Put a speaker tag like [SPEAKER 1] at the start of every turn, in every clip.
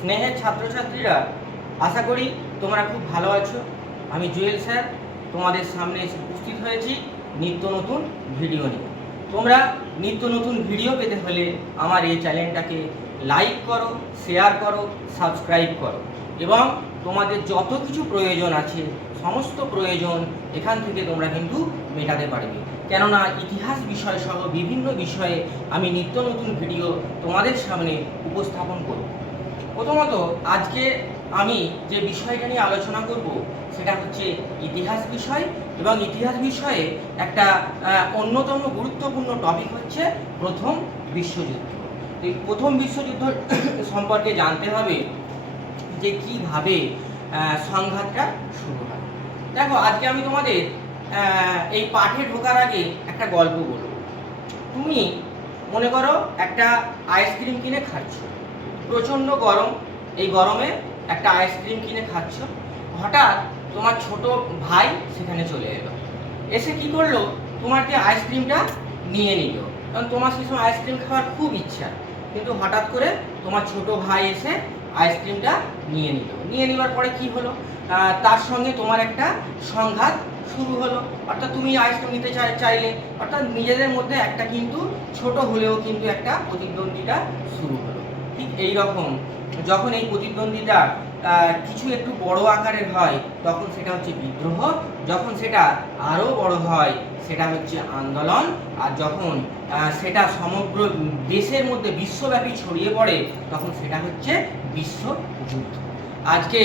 [SPEAKER 1] স্নেহের ছাত্রছাত্রীরা, আশা করি তোমরা খুব ভালো আছো। আমি জুয়েল স্যার, তোমাদের সামনে এসে উপস্থিত হয়েছি নিত্য নতুন ভিডিও নিয়ে। তোমরা নিত্য নতুন ভিডিও পেতে হলে আমার এই চ্যানেলটাকে লাইক করো, শেয়ার করো, সাবস্ক্রাইব করো এবং তোমাদের যত কিছু প্রয়োজন আছে, সমস্ত প্রয়োজন এখান থেকে তোমরা কিন্তু মেটাতে পারবে। কেননা ইতিহাস বিষয় সহ বিভিন্ন বিষয়ে আমি নিত্য নতুন ভিডিও তোমাদের সামনে উপস্থাপন করব। প্রথমত, আজকে আমি যে বিষয়টা নিয়ে আলোচনা করব, সেটা হচ্ছে ইতিহাস বিষয় এবং ইতিহাস বিষয়ে একটা অন্যতম গুরুত্বপূর্ণ টপিক হচ্ছে প্রথম বিশ্বযুদ্ধ। এই প্রথম বিশ্বযুদ্ধ সম্পর্কে জানতে হবে যে কীভাবে সংঘাতটা শুরু হয়। দেখো, আজকে আমি তোমাদের এই পাঠে ঢোকার আগে একটা গল্প বলব। তুমি মনে করো একটা আইসক্রিম কিনে খাচ্ছ। প্রচণ্ড গরম। এই গরমে একটা আইসক্রিম কিনে খাচ্ছ। হঠাৎ তোমার ছোট ভাই সেখানে চলে এলো। এসে কি করল? তোমার যে আইসক্রিমটা নিয়ে নিল। কারণ তোমার সময় আইসক্রিম খাওয়ার খুব ইচ্ছা। কিন্তু হঠাৎ করে তোমার ছোট ভাই এসে আইসক্রিমটা নিয়ে নিল। নিয়ে নেওয়ার পরে কি হলো? তার সঙ্গে তোমার একটা সংঘাত শুরু হলো। অর্থাৎ তুমি আইসক্রিম নিতে চাই, চাইলে। অর্থাৎ নিজেদের মধ্যে একটা কিন্তু ছোট হলেও কিন্তু একটা প্রতিদ্বন্দ্বিতা শুরু হলো। ঠিক এই রকম যখন এই প্রতিদ্বন্দ্বিতা কিছু একটু বড় আকারের হয়, তখন সেটা হচ্ছে বিদ্রোহ। যখন সেটা আরও বড় হয়, সেটা হচ্ছে আন্দোলন। আর যখন সেটা সমগ্র দেশের মধ্যে বিশ্বব্যাপী ছড়িয়ে পড়ে, তখন সেটা হচ্ছে বিশ্বযুদ্ধ। আজকে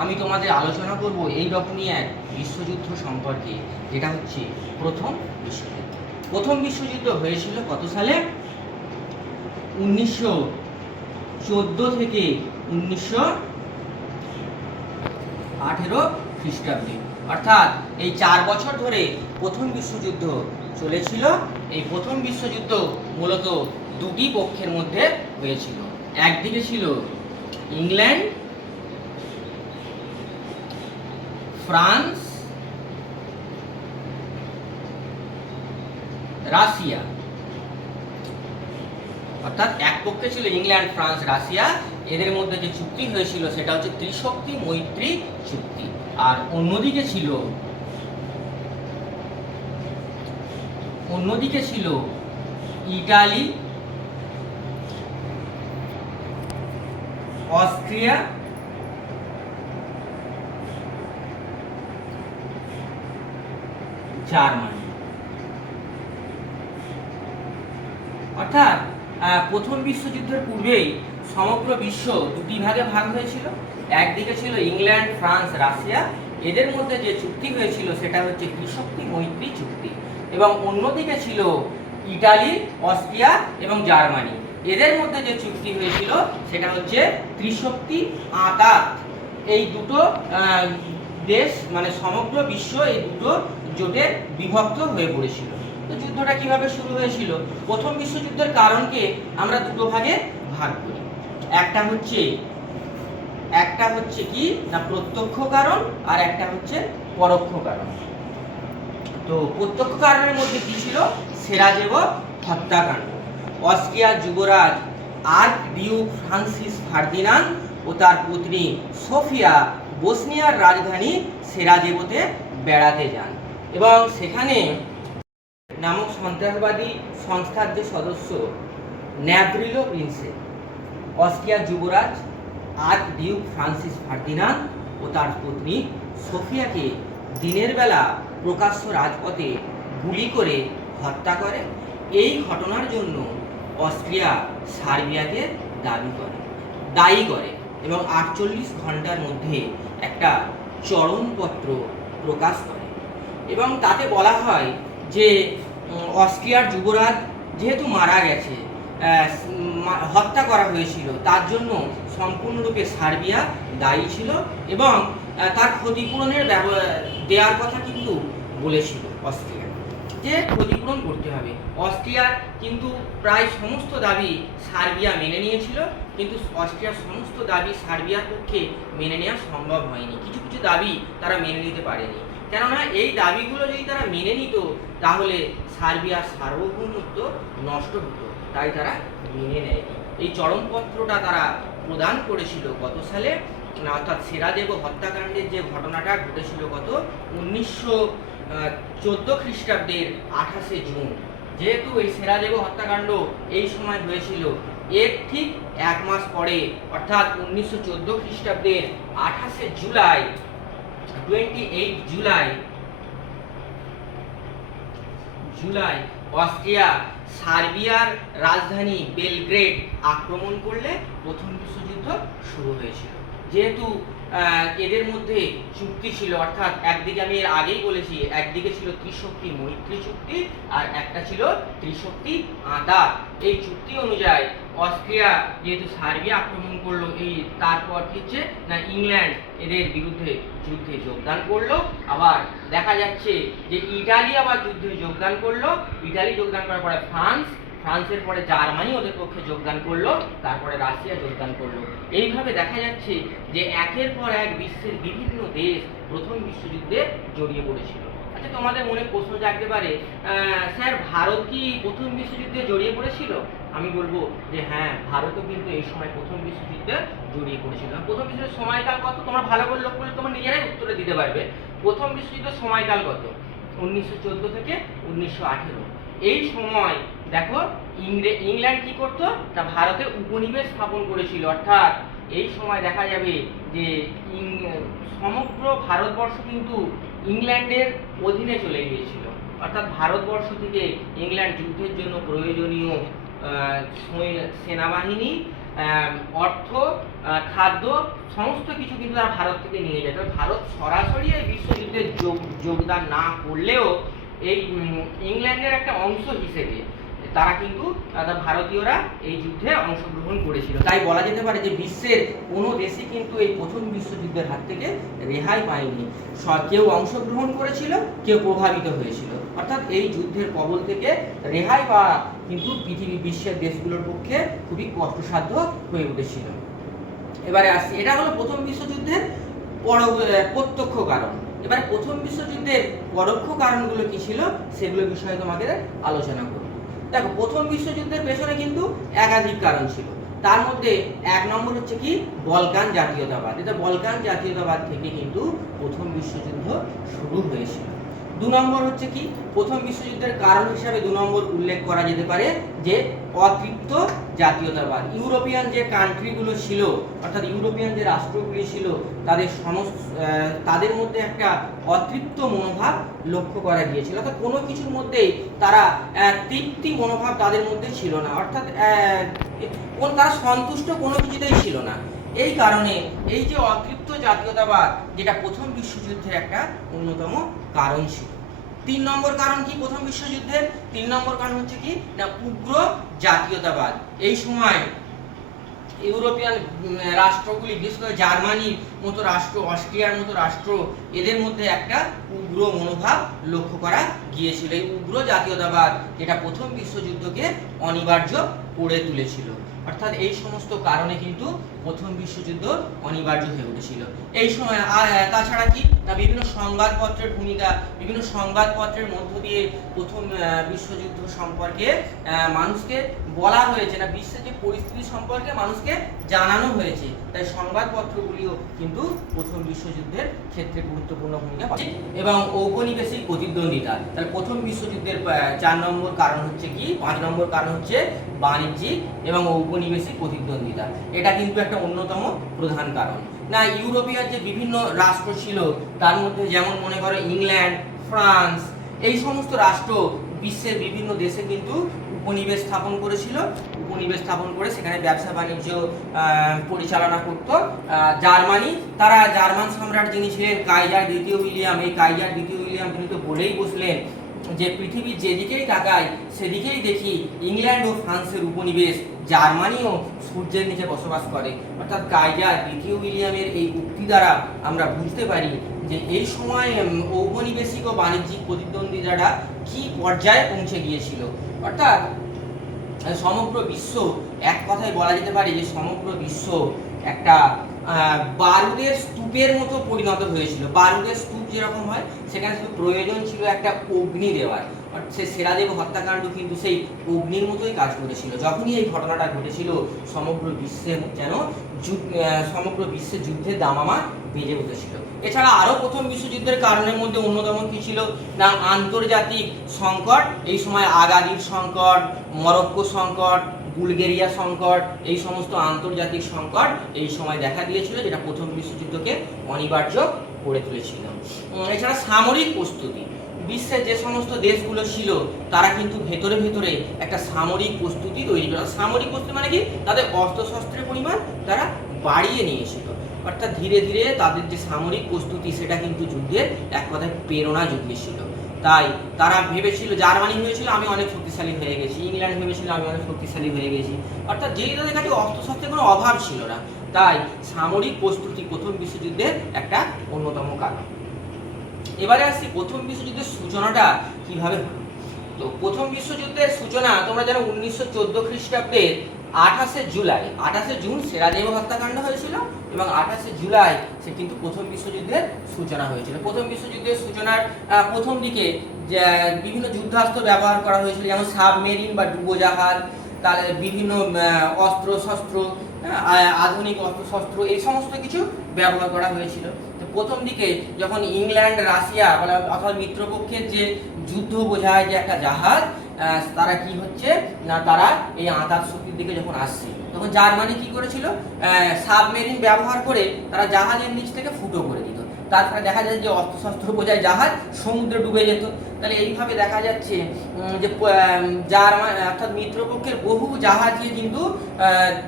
[SPEAKER 1] আমি তোমাদের আলোচনা করব এই রকমই এক বিশ্বযুদ্ধ সম্পর্কে, যেটা হচ্ছে প্রথম বিশ্বযুদ্ধ। প্রথম বিশ্বযুদ্ধ হয়েছিল কত সালে? উনিশশো চোদ্দ থেকে উনিশশো আঠেরো খ্রিস্টাব্দে। অর্থাৎ এই চার বছর ধরে প্রথম বিশ্বযুদ্ধ চলেছিল। এই প্রথম বিশ্বযুদ্ধ মূলত দুটি পক্ষের মধ্যে হয়েছিল। একদিকে ছিল ইংল্যান্ড, ফ্রান্স, রাশিয়া। অর্থাৎ এক পক্ষে ছিল ইংল্যান্ড, ফ্রান্স, রাশিয়া। এদের মধ্যে যে চুক্তি হয়েছিল, সেটা হচ্ছে ত্রিশক্তি মৈত্রী চুক্তি। আর অন্যদিকে ছিল অন্যদিকে ছিল ইটালি, অস্ট্রিয়া, জার্মানি। অর্থাৎ প্রথম বিশ্বযুদ্ধের পূর্বেই সমগ্র বিশ্ব দুটি ভাগে ভাগ হয়েছিল। একদিকে ছিল ইংল্যান্ড, ফ্রান্স, রাশিয়া। এদের মধ্যে যে চুক্তি হয়েছিল সেটা হচ্ছে ত্রিশক্তি মৈত্রী চুক্তি এবং অন্যদিকে ছিল ইটালি, অস্ট্রিয়া এবং জার্মানি। এদের মধ্যে যে চুক্তি হয়েছিল সেটা হচ্ছে ত্রিশক্তি আতাত। এই দুটো দেশ মানে সমগ্র বিশ্ব এই দুটো জোটে বিভক্ত হয়ে পড়েছিল। তো যুদ্ধটা কীভাবে শুরু হয়েছিল? প্রথম বিশ্বযুদ্ধের কারণকে আমরা দুটো ভাগে ভাগ করি। একটা হচ্ছে একটা হচ্ছে কি? না, প্রত্যক্ষ কারণ আর একটা হচ্ছে পরোক্ষ কারণ। তো প্রত্যক্ষ কারণের মধ্যে কি ছিল? সেরাজেব হত্যাকাণ্ড। অস্ট্রিয়ার যুবরাজ আর্ক ডিউক ফ্রান্সিস ফার্দিনান্দ ও তার পত্নী সোফিয়া বসনিয়ার রাজধানী সেরাজেবোতে বেড়াতে যান। এবং সেখানে নামক সন্ত্রাসবাদী সংস্থার যে সদস্য ন্যাভরিলো প্রিন্সে। অস্ট্রিয়ার যুবরাজ, আর্ক ডিউক ফ্রান্সিস ফার্দিনান্দ ও তার পত্নী সোফিয়াকে দিনের বেলা প্রকাশ্য রাজপথে গুলি করে হত্যা করে। এই ঘটনার জন্য অস্ট্রিয়া সার্বিয়াকে দাবি করে, দায়ী করে এবং আটচল্লিশ ঘণ্টার মধ্যে একটা চরমপত্র প্রকাশ করে। এবং তাতে বলা হয় যে অস্ট্রিয়ার যুবরাজ যেহেতু মারা গেছে হত্যা করা হয়েছিল, তার জন্য সম্পূর্ণরূপে সার্বিয়া দায়ী ছিল এবং তার ক্ষতিপূরণের দেওয়ার কথা কিন্তু বলেছিল অস্ট্রিয়া যে ক্ষতিপূরণ করতে হবে। অস্ট্রিয়ার কিন্তু প্রায় সমস্ত দাবি সার্বিয়া মেনে নিয়েছিল, কিন্তু অস্ট্রিয়ার সমস্ত দাবি সার্বিয়ার পক্ষে মেনে নেওয়া সম্ভব হয়নি। কিছু কিছু দাবি তারা মেনে নিতে পারেনি। কেননা এই দাবিগুলো যদি তারা মেনে নিত, তাহলে সার্বিয়ার সার্বভৌমত্ব নষ্ট হতো। তাই তারা মেনে নেয়নি। এই চরমপত্রটা তারা প্রদান করেছিল গত সালে, অর্থাৎ সেরাদেব হত্যাকাণ্ডের যে ঘটনাটা ঘটেছিল গত উনিশশো চোদ্দ খ্রিস্টাব্দের আঠাশে জুন। যেহেতু এই সেরাদেব হত্যাকাণ্ড এই সময় হয়েছিল, এর ঠিক এক মাস পরে, অর্থাৎ উনিশশো চোদ্দ খ্রিস্টাব্দের আঠাশে July twenty eight July July Austria সার্বিয়ার রাজধানী বেলগ্রেড আক্রমণ করলে প্রথম বিশ্বযুদ্ধ শুরু হয়েছিল। যেহেতু এদের মধ্যে চুক্তি ছিল, অর্থাৎ একদিকে আমি এর আগেই বলেছি, একদিকে ছিল ত্রিশক্তি মৈত্রী চুক্তি আর একটা ছিল ত্রিশক্তি আদা এই চুক্তি অনুযায়ী অস্ট্রিয়া যেহেতু সার্বিয়া আক্রমণ করল, এই তারপর হচ্ছে? না, ইংল্যান্ড এদের বিরুদ্ধে যুদ্ধে যোগদান করল। আবার দেখা যাচ্ছে যে ইটালি আবার যুদ্ধে যোগদান করল। ইটালি যোগদান করার পরে ফ্রান্স ফ্রান্সের পরে জার্মানি ওদের পক্ষে যোগদান করল, তারপরে রাশিয়া যোগদান করল। এইভাবে দেখা যাচ্ছে যে একের পর এক বিশ্বের বিভিন্ন দেশ প্রথম বিশ্বযুদ্ধে জড়িয়ে পড়েছিল। আচ্ছা তোমাদের মনে প্রশ্ন জাগতে পারে স্যার, ভারত কি প্রথম বিশ্বযুদ্ধে জড়িয়ে পড়েছিল? আমি বলব যে হ্যাঁ ভারতও কিন্তু এই সময় প্রথম বিশ্বযুদ্ধে জড়িয়ে পড়েছিল। প্রথম বিশ্বযুদ্ধের সময়কাল কত? তোমরা ভালো করে লক্ষ্য করলে তোমরা নিজেরাই উত্তরে দিতে পারবে। প্রথম বিশ্বযুদ্ধের সময়কাল কত? উনিশশো চোদ্দ থেকে উনিশশো আঠেরো। এই সময় দেখো ইংল্যান্ড কি করতো? তা ভারতে উপনিবেশ স্থাপন করেছিল। অর্থাৎ এই সময় দেখা যাবে যে সমগ্র ভারতবর্ষ কিন্তু ইংল্যান্ডের অধীনে চলে গিয়েছিল। অর্থাৎ ভারতবর্ষ থেকে ইংল্যান্ড যুদ্ধের জন্য প্রয়োজনীয় সেনাবাহিনী অর্থ খাদ্য, সমস্ত কিছু কিন্তু তারা ভারত থেকে নিয়ে যেত। ভারত সরাসরি এই বিশ্বযুদ্ধে যোগ- যোগদান না করলেও এই ইংল্যান্ডের একটা অংশ হিসেবে তারা কিন্তু ভারতীয়রা এই যুদ্ধে অংশগ্রহণ করেছিল। তাই বলা যেতে পারে যে বিশ্বের কোনো দেশই কিন্তু এই প্রথম বিশ্বযুদ্ধের হাত থেকে রেহাই পায়নি। কেউ অংশগ্রহণ করেছিল, কেউ প্রভাবিত হয়েছিল। অর্থাৎ এই যুদ্ধের কবল থেকে রেহাই পাওয়া কিন্তু পৃথিবী বিশ্বের দেশগুলোর পক্ষে খুবই কষ্টসাধ্য হয়ে উঠেছিল। এবারে আসছি, এটা হলো প্রথম বিশ্বযুদ্ধের পর প্রত্যক্ষ কারণ। এবার প্রথম বিশ্বযুদ্ধের পরোক্ষ কারণগুলো কি ছিল, সেগুলো বিষয়ে তোমাদের আলোচনা করব। দেখো, প্রথম বিশ্বযুদ্ধের পেছনে কিন্তু একাধিক কারণ ছিল। তার মধ্যে এক নম্বর হচ্ছে কি? বলকান জাতীয়তাবাদ। এটা বলকান জাতীয়তাবাদ থেকে কিন্তু প্রথম বিশ্বযুদ্ধ শুরু হয়েছিল। দু নম্বর হচ্ছে কি? প্রথম বিশ্বযুদ্ধের কারণ হিসাবে দু নম্বর উল্লেখ করা যেতে পারে যে অতৃপ্ত জাতীয়তাবাদ। ইউরোপিয়ান যে কান্ট্রিগুলো ছিল, অর্থাৎ ইউরোপিয়ান যে রাষ্ট্রগুলি ছিল, তাদের সমস্ত তাদের মধ্যে একটা অতৃপ্ত মনোভাব লক্ষ্য করা গিয়েছিল। অর্থাৎ কোনো কিছুর মধ্যেই তারা তৃপ্তি মনোভাব তাদের মধ্যে ছিল না। অর্থাৎ তারা সন্তুষ্ট কোনো কিছুতেই ছিল না। এই কারণে এই যে অতৃপ্ত জাতীয়তাবাদ, যেটা প্রথম বিশ্বযুদ্ধের একটা অন্যতম কারণ ছিল। তিন নম্বর কারণ কি প্রথম বিশ্বযুদ্ধের? তিন নম্বর কারণ হচ্ছে কি? না, উগ্র জাতীয়তাবাদ। এই সময় ইউরোপিয়ান রাষ্ট্রগুলি, বিশেষ করে জার্মানির মতো রাষ্ট্র, অস্ট্রিয়ার মতো রাষ্ট্র, এদের মধ্যে একটা উগ্র মনোভাব লক্ষ্য করা গিয়েছিল। এই উগ্র জাতীয়তাবাদ যেটা প্রথম বিশ্বযুদ্ধকে অনিবার্য করে তুলেছিল। অর্থাৎ এই সমস্ত কারণে কিন্তু প্রথম বিশ্বযুদ্ধ অনিবার্য হয়ে উঠেছিল। এই সময় আর তাছাড়া কি? না, বিভিন্ন সংবাদপত্রের ভূমিকা, বিভিন্ন সংবাদপত্রের মধ্য দিয়ে প্রথম বিশ্বযুদ্ধ সম্পর্কে মানুষকে বলা হয়েছে। না, বিশ্বের যে পরিস্থিতি সম্পর্কে মানুষকে জানানো হয়েছে। তাই সংবাদপত্রগুলিও কিন্তু প্রথম বিশ্বযুদ্ধের ক্ষেত্রে গুরুত্বপূর্ণ ভূমিকা পালন এবং ঔপনিবেশিক প্রতিদ্বন্দ্বিতা। তাহলে প্রথম বিশ্বযুদ্ধের চার নম্বর কারণ হচ্ছে কি? পাঁচ নম্বর কারণ হচ্ছে বাণিজ্যিক এবং ঔপনিবেশিক প্রতিদ্বন্দ্বিতা। এটা কিন্তু একটা অন্যতম প্রধান কারণ। না ইউরোপিয়ার যে বিভিন্ন রাষ্ট্র ছিল, তার মধ্যে যেমন মনে করো ইংল্যান্ড, ফ্রান্স, এই সমস্ত রাষ্ট্র বিশ্বের বিভিন্ন দেশে কিন্তু উপনিবেশ স্থাপন করেছিল। উপনিবেশ স্থাপন করে সেখানে ব্যবসা বাণিজ্য পরিচালনা করত। জার্মানি, তারা জার্মান সম্রাট যিনি ছিলেন, কাইজার দ্বিতীয় উইলিয়াম, এই কাইজার দ্বিতীয় উইলিয়াম তিনি তো বলেই বসলেন যে পৃথিবীর যেদিকেই তাকাই, সেদিকেই দেখি ইংল্যান্ড ও ফ্রান্সের উপনিবেশ জার্মানিও সূর্যের নিচে বসবাস করে। অর্থাৎ কাইজার দ্বিতীয় উইলিয়ামের এই উক্তি দ্বারা আমরা বুঝতে পারি যে এই সময় ঔপনিবেশিক ও বাণিজ্যিক প্রতিদ্বন্দ্বিতাটা কি পর্যায়ে পৌঁছে গিয়েছিল। অর্থাৎ সমগ্র বিশ্ব, এক কথায় বলা যেতে পারে যে সমগ্র বিশ্ব একটা বারুদের স্তূপের মতো পরিণত হয়েছিল। বারুদের স্তূপ যেরকম হয়, সেখানে শুধু প্রয়োজন ছিল একটা অগ্নি দেওয়ার। সে সেরাদেব হত্যাকাণ্ড কিন্তু সেই অগ্নির মতোই কাজ করেছিল। যখনই এই ঘটনাটা ঘটেছিল, সমগ্র বিশ্বে যেন সমগ্র বিশ্বে যুদ্ধের দামামা বেজে উঠেছিল। এছাড়া আরও প্রথম বিশ্বযুদ্ধের কারণের মধ্যে অন্যতম কী ছিল? না, আন্তর্জাতিক সংকট, এই সময় আগাদির সংকট, মরক্কো সংকট, বুলগেরিয়া সংকট, এই সমস্ত আন্তর্জাতিক সংকট এই সময় দেখা দিয়েছিল, যেটা প্রথম বিশ্বযুদ্ধকে অনিবার্য করে তুলেছিল উম, এছাড়া সামরিক প্রস্তুতি। বিশ্বের যে সমস্ত দেশগুলো ছিল তারা কিন্তু ভেতরে ভেতরে একটা সামরিক প্রস্তুতি তৈরি করে। সামরিক প্রস্তুতি মানে কি? তাদের অস্ত্রশস্ত্রের পরিমাণ তারা বাড়িয়ে নিয়েছিল। অর্থাৎ ধীরে ধীরে তাদের যে সামরিক প্রস্তুতি সেটা কিন্তু যুদ্ধের এক কথায় প্রেরণা জুগিয়েছিল। তাই তারা ভেবেছিল জার্মানি ভেবেছিল আমি অনেক শক্তিশালী হয়ে গেছি ইংল্যান্ড ভেবেছিল আমি অনেক শক্তিশালী হয়ে গেছি। অর্থাৎ যেই তাদের কাছে অস্ত্রশস্ত্রের কোনো অভাব ছিল না তাই সামরিক প্রস্তুতি প্রথম বিশ্বযুদ্ধের একটা অন্যতম কারণ। এবারে আসছি প্রথম বিশ্বযুদ্ধের সূচনাটা কীভাবে হলো? তো প্রথম বিশ্বযুদ্ধের সূচনা, তোমরা জানো উনিশশো চোদ্দ খ্রিস্টাব্দের আঠাশে জুলাই, আঠাশে জুন সেরাদেব হত্যাকাণ্ড হয়েছিল এবং আঠাশে জুলাই সে কিন্তু প্রথম বিশ্বযুদ্ধের সূচনা হয়েছিল। প্রথম বিশ্বযুদ্ধের সূচনার প্রথম দিকে বিভিন্ন যুদ্ধাস্ত্র ব্যবহার করা হয়েছিল, যেমন সাবমেরিন বা ডুবোজাহাজ তার বিভিন্ন অস্ত্র, শস্ত্র আধুনিক অস্ত্রশস্ত্র, এই সমস্ত কিছু ব্যবহার করা হয়েছিল। তো প্রথম দিকে যখন ইংল্যান্ড, রাশিয়া অর্থাৎ মিত্রপক্ষের যে যুদ্ধ বোঝায় যে একটা জাহাজ তারা কি হচ্ছে? না, তারা এই আঁতার শক্তির দিকে যখন আসছে, তখন জার্মানি কি করেছিল? সাবমেরিন ব্যবহার করে তারা জাহাজের নিচ থেকে ফুটো করে তারপরে দেখা যায় যে অস্ত্রশস্ত্র বোঝায় জাহাজ, সমুদ্রে ডুবে যেত। তাহলে এইভাবে দেখা যাচ্ছে যে জার্মান, অর্থাৎ মিত্রপক্ষের বহু জাহাজকে কিন্তু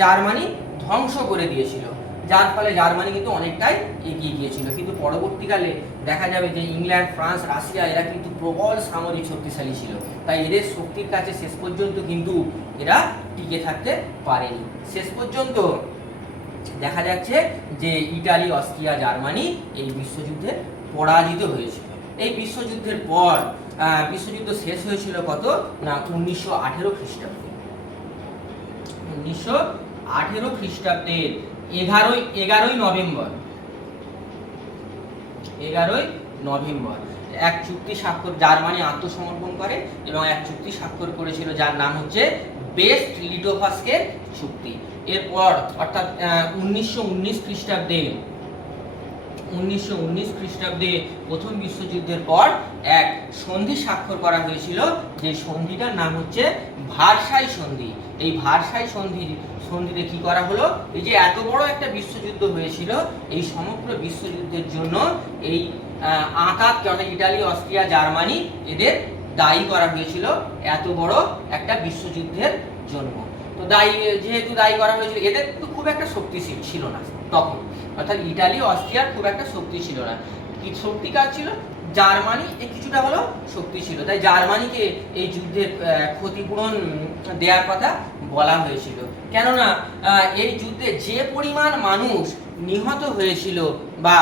[SPEAKER 1] জার্মানি ধ্বংস করে দিয়েছিল। যার ফলে জার্মানি কিন্তু অনেকটাই এগিয়ে গিয়েছিল। কিন্তু পরবর্তীকালে দেখা যাবে যে ইংল্যান্ড, ফ্রান্স, রাশিয়া, এরা কিন্তু প্রবল সামরিক শক্তিশালী ছিল। তাই এদের শক্তির কাছে শেষ পর্যন্ত কিন্তু এরা টিকে থাকতে পারেনি। শেষ পর্যন্ত দেখা যাচ্ছে যে ইটালি, অস্ট্রিয়া, জার্মানি এই বিশ্বযুদ্ধে পরাজিত হয়েছিল। এই বিশ্বযুদ্ধের পর বিশ্বযুদ্ধ শেষ হয়েছিল কত? না, উনিশশো আঠেরো খ্রিস্টাব্দে। উনিশশো আঠেরো খ্রিস্টাব্দের এগারোই এগারোই নভেম্বর। এগারোই নভেম্বর। এক চুক্তি স্বাক্ষর, জার্মানি আত্মসমর্পণ করে এবং এক চুক্তি স্বাক্ষর করেছিল যার নাম হচ্ছে বেস্ট লিটোফাস্কের চুক্তি। এরপর, অর্থাৎ উনিশশো উনিশ খ্রিস্টাব্দে, উনিশশো উনিশ খ্রিস্টাব্দে প্রথম বিশ্বযুদ্ধের পর এক সন্ধি স্বাক্ষর করা হয়েছিল, যে সন্ধিটার নাম হচ্ছে ভারসাই সন্ধি। এই ভারসাই সন্ধি সন্ধিতে কি করা হলো? এই যে এত বড় একটা বিশ্বযুদ্ধ হয়েছিল, এই সমগ্র বিশ্বযুদ্ধের জন্য এই আঁতাত অর্থাৎ ইটালি, অস্ট্রিয়া, জার্মানি এদের দায়ী করা হয়েছিল, এত বড় একটা বিশ্বযুদ্ধের জন্য। তো দায়ী, যেহেতু দায়ী করা হয়েছিল, এদের তো খুব একটা শক্তিশীল ছিল না তখন। অর্থাৎ ইটালি অস্ট্রিয়ার খুব একটা শক্তি ছিল না। কি শক্তি কার ছিল? জার্মানি কিছুটা হলেও শক্তি ছিল। তাই জার্মানিকে এই যুদ্ধের ক্ষতিপূরণ দেওয়ার কথা বলা হয়েছিল। কেননা এই যুদ্ধে যে পরিমাণ মানুষ নিহত হয়েছিল বা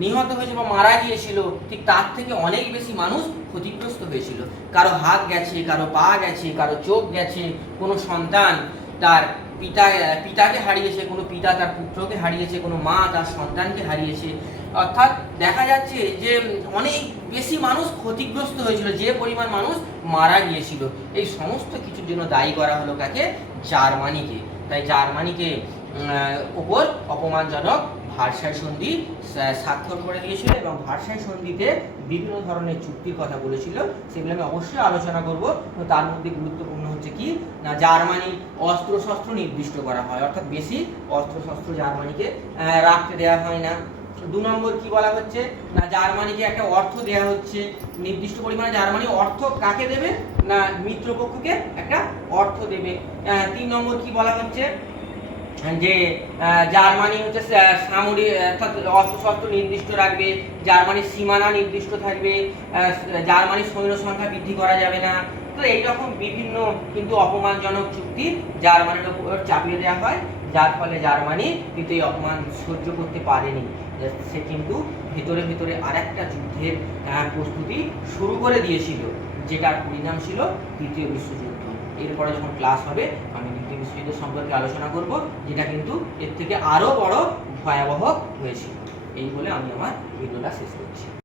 [SPEAKER 1] নিহত হয়েছিল বা মারা গিয়েছিল, ঠিক তার থেকে অনেক বেশি মানুষ ক্ষতিগ্রস্ত হয়েছিল। কারও হাত গেছে, কারও পা গেছে, কারও চোখ গেছে, কোনো সন্তান তার পিতা, পিতাকে হারিয়েছে, কোনো পিতা তার পুত্রকে হারিয়েছে, কোনো মা তার সন্তানকে হারিয়েছে। অর্থাৎ দেখা যাচ্ছে যে অনেক বেশি মানুষ ক্ষতিগ্রস্ত হয়েছিল, যে পরিমাণ মানুষ মারা গিয়েছিল। এই সমস্ত কিছুর জন্য দায়ী করা হলো কাকে? জার্মানিকে। তাই জার্মানিকে ওপর অপমানজনক ভারসাই সন্ধি স্বাক্ষর করে দিয়েছিল এবং ভারসাই সন্ধিতে বিভিন্ন ধরনের চুক্তির কথা বলেছিল। সেগুলো আমি অবশ্যই আলোচনা করব। তার মধ্যে গুরুত্বপূর্ণ হচ্ছে কি? না, জার্মানি অস্ত্রশস্ত্র নির্দিষ্ট করা হয়। অর্থাৎ বেশি অস্ত্রশস্ত্র জার্মানিকে রাখতে দেওয়া হয় না। দু নম্বর কি বলা হচ্ছে? না, জার্মানিকে একটা অর্থ দেওয়া হচ্ছে। নির্দিষ্ট পরিমাণে জার্মানি অর্থ কাকে দেবে? না, মিত্রপক্ষকে একটা অর্থ দেবে। তিন নম্বর কি বলা হচ্ছে? যে জার্মানি হচ্ছে সামরিক অর্থাৎ অস্ত্রশস্ত্র নির্দিষ্ট রাখবে, জার্মানির সীমানা নির্দিষ্ট থাকবে জার্মানির সৈন্য সংখ্যা বৃদ্ধি করা যাবে না। তো এইরকম বিভিন্ন কিন্তু অপমানজনক চুক্তি জার্মানির উপর চাপিয়ে দেওয়া হয়, যার ফলে জার্মানি কিন্তু এই অপমান সহ্য করতে পারেনি। সে কিন্তু ভেতরে ভেতরে আরেকটা যুদ্ধের প্রস্তুতি শুরু করে দিয়েছিল, যেটার পরিণাম ছিল তৃতীয় বিশ্বযুদ্ধ। এরপরে যখন ক্লাস হবে, আমি বিশ্বযুদ্ধ সম্পর্কে আলোচনা করব, যেটা কিন্তু এর থেকে আরও বড় ভয়াবহ হয়েছিল। এই বলে আমি আমার ভিডিওটা শেষ করছি।